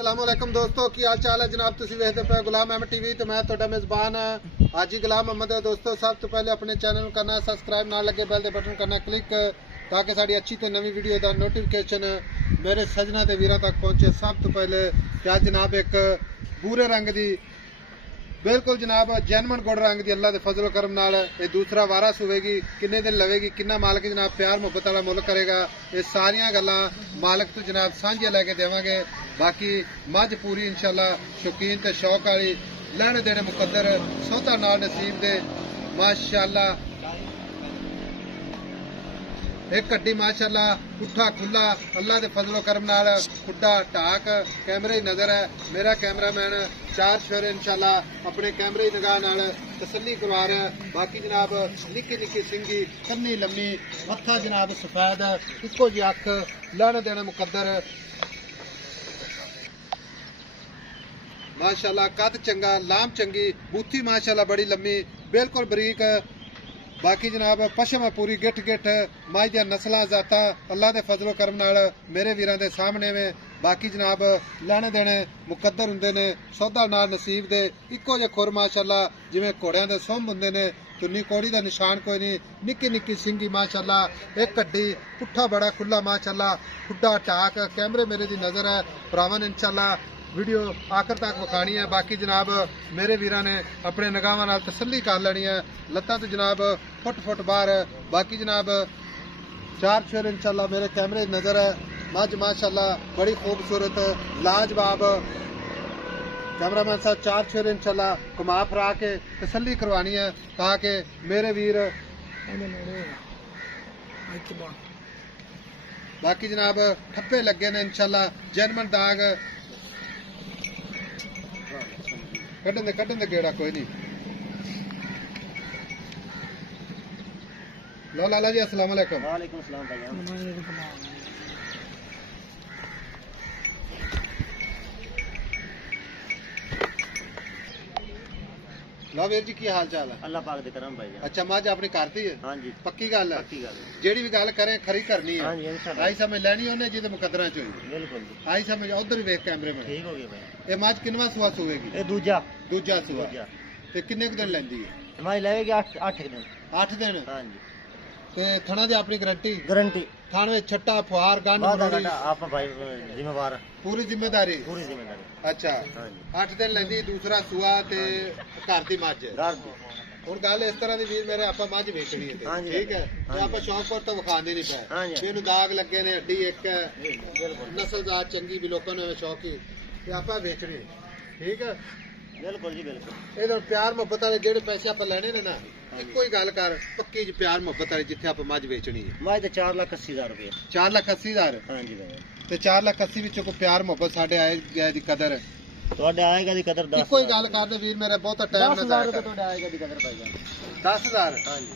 अस्सलामुअलैकुम दोस्तों की हाल चाल है जनाब तुसी वेखदे पे गुलाम अहमद टीवी ते मैं तुहाडा मेज़बान हाजी गुलाम अहमद है। दोस्तों सब तो पहले अपने चैनल को करना सब्सक्राइब ना लगे बेल दे बटन करना क्लिक ताकि साड़ी अच्छी ते नवी वीडियो दा नोटिफिकेशन मेरे सजना ते वीरां तक पहुंचे। सब तो पहले क्या जनाब एक भूरे रंग दी बिल्कुल जनाब जैनमन गुड़ रंग दी अल्लाह दे फजल करम नाल ये दूसरा वारस होवेगी। किन्ने दिन लवेगी, किन्ना मालिक जनाब प्यार मुहब्बत वाला मुल करेगा, ये सारियां गल्लां मालिक तो जनाब सांझियां लैके देवांगे। बाकी मझ पूरी इंशाल्लाह शौकीन ते शौक वाली लैने देने मुकद्दर सौदा नाल नसीब दे माशाल्लाह। एक कड्डी माशाल्लाह पुट्ठा खुला अल्लाह दे फजलो करम नाल खुड्डा ढाक कैमरे ही नजर है। मेरा कैमरामैन चार शोर इंशाल्लाह अपने कैमरे ही निगाह नाल तसल्ली करवा रहा है। बाकी जनाब निक्की निक्की सिंगी कन्नी लम्मी मत्था जनाब सफेद इको जी अख लैने देने मुकद्दर माशाल्लाह। कद चंगा लाम चंगी बूथी माशाल्लाह बड़ी लम्मी बिल्कुल बरीक। बाकी जनाब पशम पूरी गिठ गिठ माई दियां नस्लां जाता अल्लाह दे फजलो करम नाल मेरे वीरां दे सामने में। बाकी जनाब लैने देने मुकद्दर हुंदे ने सौदा नाल नसीब दे इक्को जे खुर माशाल्लाह जिवें घोड़ियां दे सुंभ हुंदे ने चुन्नी कोड़ी दा निशान कोई नहीं। निक्की निक्की सिंगी माशाल्लाह एक कड्डी पुट्ठा बड़ा खुला माशाल्लाह खुड्डा टाक कैमरे मेरे दी नजर है भरावन इंशाल्लाह वीडियो आखिर तक विखानी है। बाकी जनाब मेरे वीरां ने अपने निगाहां नाल तसल्ली कर लेनी है। लत्तां तो जनाब फुट फुट बाहर। बाकी जनाब चार शेर इंशाल्लाह मेरे कैमरे नजर है। मझ माशाल्लाह बड़ी खूबसूरत लाजवाब कैमरामैन साहब चार शेर इंशाल्लाह घुमा फिरा के तसल्ली करवानी है ताकि मेरे वीर। बाकी जनाब ठप्पे लगे ने इंशाल्लाह जैनमन दाग कड्ढन दे गेड़ा कोई नहीं। लो लाला जी अस्सलाम वालेकुम। वालेकुम सलाम भाई। लो वीर जी की हाल चाल है? अल्लाह पाक दे करम भाई। अच्छा मझ अपनी करती है? हां जी पक्की गल है? पक्की गल है। जेड़ी भी गल करें खरी करनी है। हां जी इंशाल्लाह। आई समझ लेनी ओने जिदे मुकद्दरा च होई। बिल्कुल आई समझ उधर ही वेख कैमरे में। ठीक हो गया भाई। ये मझ किनवा सुआ सुवेगी? ये दूजा दूजा सुआ। ते किन्ने क दिन लेंदी है? हमारी लगेगी 8 दिन। 8 दिन। हां जी ते थणा दी अपनी गारंटी? गारंटी। थान में छट्टा फुहार गंढ बादा मरोड़ी आप भाई जिम्मेवार पूरी जिम्मेदारी? पूरी जिम्मेदारी। अच्छा हां जी 8 दिन लेंदी दूसरा सुआ ते घर दी मझ। घर दी ਹੁਣ ਗੱਲ ਇਸ ਤਰ੍ਹਾਂ ਦੀ ਵੀਰ ਮੇਰੇ ਆਪਾਂ ਮੱਝ ਵੇਚਣੀ ਹੈ ਹਾਂਜੀ, ਠੀਕ ਹੈ ਤੇ ਆਪਾਂ ਸ਼ੌਂਕ ਪਰ ਤਾਂ ਵਿਖਾਉਂਦੇ ਨਹੀਂ ਪਏ ਹਾਂਜੀ। ਵੀ ਇਹਨੂੰ ਦਾਗ ਲੱਗੇ ਨੇ ਹੱਡੀ ਇੱਕ ਹੈ बिल्कुल ਨਸਲਜ਼ਾਤ ਚੰਗੀ ਵੀ ਲੋਕਾਂ ਨੂੰ ਸ਼ੌਂਕ ਹੀ ਤੇ ਆਪਾਂ ਵੇਚਣੀ ਹੈ ਠੀਕ ਹੈ। बिल्कुल जी बिल्कुल। ਇਹਦਾ ਪਿਆਰ ਮੁਹੱਬਤ ਵਾਲੇ ਜਿਹੜੇ ਪੈਸੇ ਆਪਾਂ ਲੈਣੇ ਨੇ ਨਾ ਇੱਕੋ ਹੀ ਗੱਲ ਕਰ ਪੱਕੀ ਜੀ ਪਿਆਰ ਮੁਹੱਬਤ ਵਾਲੀ ਜਿੱਥੇ ਆਪਾਂ ਮੱਝ ਵੇਚਣੀ ਹੈ। मैं तो 4,80,000 रुपये। 4,80,000 हां जी भाई। ਤੇ 4,80,000 ਵਿੱਚੋਂ ਕੋਈ ਪਿਆਰ ਮੁਹੱਬਤ ਸਾਡੇ ਆਏ ਗਿਆ ਦੀ ਕਦਰ ਤੁਹਾਡੇ ਆਏਗਾ ਦੀ ਕਦਰ 10। ਇੱਕੋ ਹੀ ਗੱਲ ਕਰਦੇ ਵੀਰ ਮੇਰੇ ਬਹੁਤਾ ਟਾਈਮ ਨਾ 10,000 ਜ਼ਾਇਆ रुपये ਕਰ। ਤੁਹਾਡੇ ਆਏਗਾ ਦੀ ਕਦਰ ਭਾਈ ਜਾਨ। 10,000 हां जी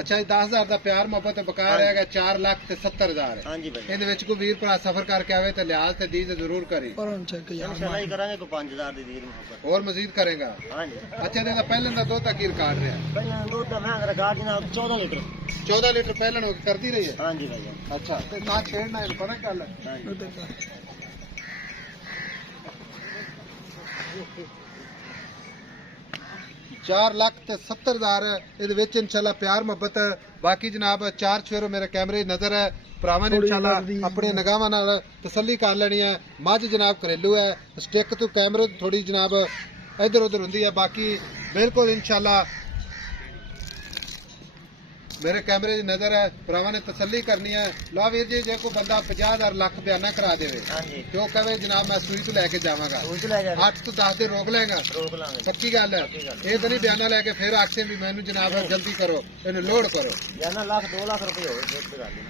ਅੱਛਾ ਇਹ 10,000 ਦਾ ਪਿਆਰ ਮੁਹੱਬਤ ਤੇ ਬਕਾਇਆ ਰਹੇਗਾ 4,70,000 हां जी भाई। ਇਹਦੇ ਵਿੱਚ ਕੋਈ ਵੀਰ ਭਰਾ ਸਫਰ ਕਰਕੇ ਆਵੇ ਤੇ ਲਿਹਾਜ਼ ਤੇ ਦੀਦ ਜ਼ਰੂਰ ਕਰੇ इंशाल्लाह ही करांगे को 5,000 ਦੀ ਦੀਦ ਮੁਹੱਬਤ। ਹੋਰ ਮਜ਼ੀਦ ਕਰੇਗਾ। हां जी ਅੱਛਾ ਇਹਦਾ ਪਹਿਲਾਂ ਦਾ ਦੁੱਧ ਕੀ ਰਿਕਾਰਡ ਰਿਹਾ? ਪਹਿਲਾਂ ਦੁੱਧ ਦਾ ਮੈਂ ਰਿਕਾਰਡ ਜਨਾਬ 14 ਲੀਟਰ। 14 ਲੀਟਰ ਪਹਿਲਾਂ ਹੋ ਕੇ ਕਰਦੀ ਰਹੀ ਹੈ। हां जी भाई। ਅੱਛਾ ਤੇ ਨਾ ਛੇੜਨਾ ਇਹਨੂੰ ਪਤਾ ਗੱਲ हां जी 4,70,000 ਇਹਦੇ ਵਿੱਚ ਇਨਸ਼ਾਅੱਲਾ ਪਿਆਰ ਮੁਹੱਬਤ। ਬਾਕੀ ਜਨਾਬ ਚਾਰ ਸ਼ੇਰੋ ਮੇਰੇ ਕੈਮਰੇ ਨਜ਼ਰ ਹੈ ਭਰਾਵਾਂ ਨੇ ਇਨਸ਼ਾਅੱਲਾ ਆਪਣੇ ਨਿਗਾਹਾਂ ਨਾਲ ਤਸੱਲੀ ਕਰ ਲੈਣੀ ਹੈ। ਮੱਝ ਜਨਾਬ ਘਰੇਲੂ ਹੈ ਸਟਿਕ ਤੋਂ ਕੈਮਰੇ ਥੋੜੀ ਜਨਾਬ ਇੱਧਰ ਉੱਧਰ ਹੁੰਦੀ ਹੈ। ਬਾਕੀ ਬਿਲਕੁਲ ਇਨਸ਼ਾਅੱਲਾ मेरे कैमरे की नजर है भरावां ने तसल्ली करनी है। ला वीर जी जे कोई बंदा 50,000 लाख बयाना करा देवे हां जी तो कहे जनाब मैं सूई तो लैके जावांगा रोज ले जा 8 तो 10 दिन रोक लेगा। रोक लांगे। पक्की गल है ये तो नहीं बयाना लैके फिर आखे भी मैनू जनाब जल्दी करो इन्हें लोड करो। जाना लाख 2 लाख रुपए हो गए तो गल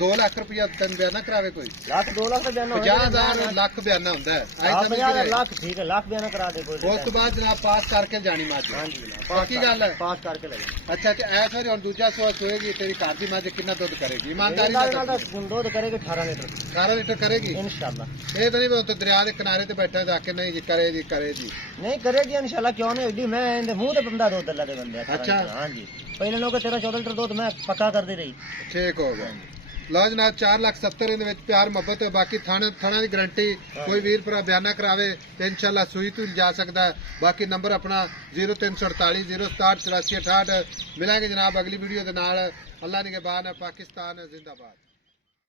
2 लाख रुपया तन बयाना करावे कोई? लाख 2 लाख बयाना 50,000 लाख बयाना होंदा है। आई समझ 50,000 लाख ठीक है लाख बयाना करा दे कोई। उस तो बाद जनाब पास करके जानी मझ। हां जी पक्की गल है। पास करके ले अच्छा ते ऐ फिर हुन दूजा सुआ सोएगी तेरी घर दी मझ कितना दुध करेगी ईमानदारी नाल नाल? दूध करेगी 18 लीटर 18 लीटर करेगी इंशाल्लाह। ये तो नहीं वो तो दरिया के किनारे ते बैठा जाके नहीं जी करे जी नहीं करेगी इंशाल्लाह क्यों नहीं एडी मैं इनदे मुंह ते बंदा दूध अल्लाह दे बंदे। अच्छा। हां जी ਪਹਿਲੇ ਲੋਕ 13-14 ਲੀਟਰ ਦੁੱਧ ਮੈਂ ਪੱਕਾ ਕਰਦੀ ਰਹੀ। ਠੀਕ ਹੋ ਗਿਆ। ਲਓ ਜਨਾਬ 4,70,000 ਇਹਦੇ ਵਿੱਚ ਪਿਆਰ ਮੁਹੱਬਤ ਬਾਕੀ ਥਾਣਾ ਦੀ ਗਾਰੰਟੀ ਕੋਈ ਵੀਰ ਭਰਾ ਬਿਆਨਾ ਕਰਾਵੇ ਤੇ ਇਨਸ਼ਾਅੱਲਾ ਸੂਈ ਤੋਂ ਜਾ ਸਕਦਾ ਹੈ। ਬਾਕੀ ਨੰਬਰ ਆਪਣਾ 0348 067 84 68। ਮਿਲਾਂਗੇ ਜਨਾਬ ਅਗਲੀ ਵੀਡੀਓ ਦੇ ਨਾਲ। ਅੱਲਾਹ ਨਿਗਹਿਬਾਨ। ਪਾਕਿਸਤਾਨ ਜ਼ਿੰਦਾਬਾਦ।